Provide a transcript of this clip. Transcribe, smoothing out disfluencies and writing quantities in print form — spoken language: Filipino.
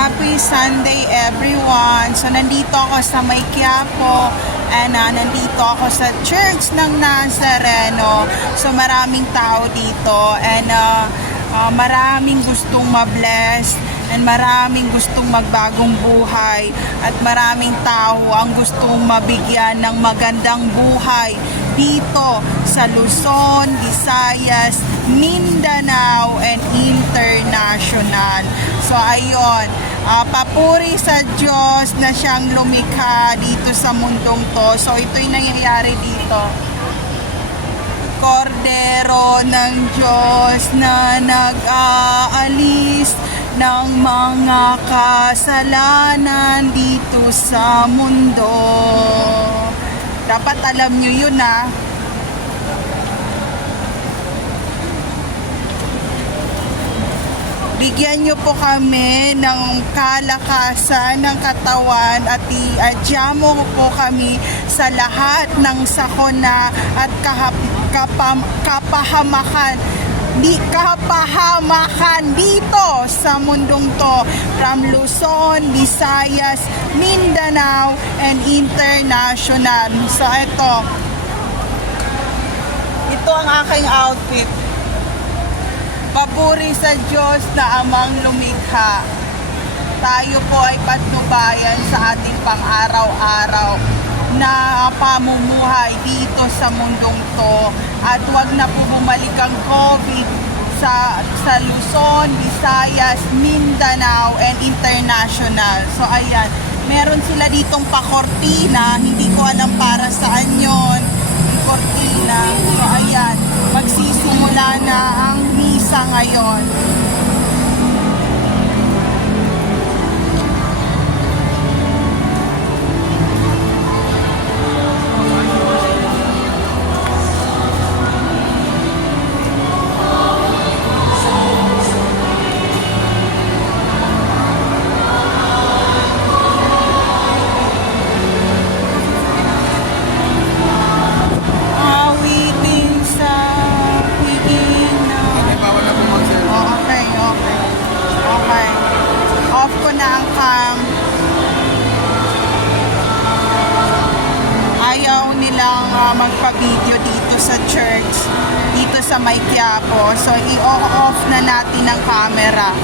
Happy Sunday everyone! So nandito ako sa May Quiapo and nandito ako sa Church ng Nazareno. So maraming tao dito and maraming gustong mabless and maraming gustong magbagong buhay at maraming tao ang gustong mabigyan ng magandang buhay dito sa Luzon, Visayas, Mindanao, and International. So ayun, papuri sa Diyos na siyang lumikha dito sa mundong to. So ito'y nangyayari dito. Kordero ng Diyos na nag-aalis ng mga kasalanan dito sa mundo. Dapat alam nyo yun Bigyan nyo po kami ng kalakasan ng katawan at iadya mo po kami sa lahat ng sakuna at kapahamakan dito sa mundong to, from Luzon, Visayas, Mindanao, and International. So ito ang aking outfit. Papuri sa Diyos na amang lumikha. Tayo po ay patnubayan sa ating pang-araw-araw na pamumuhay dito sa mundong to. At wag na po bumalik ang COVID sa Luzon, Visayas, Mindanao, and International. So ayan, meron sila ditong pakortina. Hindi ko alam para saan yon. Kortina. So ayan, magsisimula na ang misa ngayon. Ayaw nilang magpa-video dito sa church, dito sa May Quiapo. So, i-off na natin ang camera.